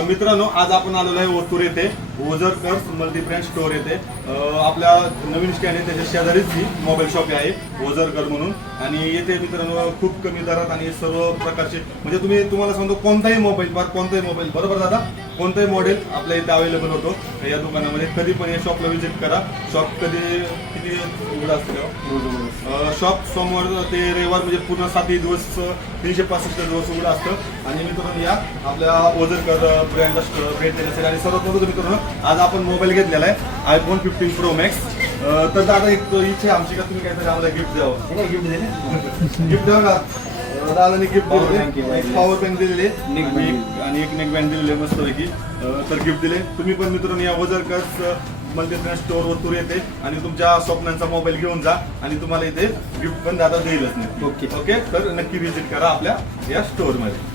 मित्रांनो, आज आपण आलेलो आहे ओतूर येथे ओझरकर्स मल्टीब्रँड स्टोअर येथे. आपल्या नवीन स्टँड आहे त्याच्या शेजारीच ही मोबाईल शॉप आहे ओझरकर म्हणून. आणि येथे मित्रांनो खूप कमी दरात आणि सर्व प्रकारचे म्हणजे तुम्हाला सांगतो कोणताही मोबाईल बरोबर दादा, कोणताही मॉडेल आपल्या इथे अवेलेबल होतो या दुकानामध्ये. कधी पण या शॉपला व्हिजिट करा. शॉप किती उघडा असतं? शॉप सोमवार ते रविवार म्हणजे पूर्ण 7 दिवस 365 दिवस उघडं असतं. आणि मित्रांनो या आपल्या ओझरकर ब्रँडला भेट देण्यासाठी. आणि सर्वात महत्त्वाचं मित्रांनो, आज आपण मोबाईल घेतलेला आहे iPhone 15 Pro Max. तर दादा एक इच्छा आमची का तुम्ही काहीतरी आम्हाला गिफ्ट द्यावं. गिफ्ट द्यावं का दादाने? गिफ्ट पॉवर बँक दिलेले आणि एक नेक बँड दिलेले मस्त पैकी. तर गिफ्ट दिले. तुम्ही पण मित्रांनो या ओझरकर्स मल्टीब्रँड स्टोअर ओतूर येते आणि तुमच्या स्वप्नांचा मोबाईल घेऊन जा आणि तुम्हाला इथे गिफ्ट पण दादा देईलच नाही. ओके, तर नक्की व्हिजिट करा आपल्या या स्टोअरमध्ये.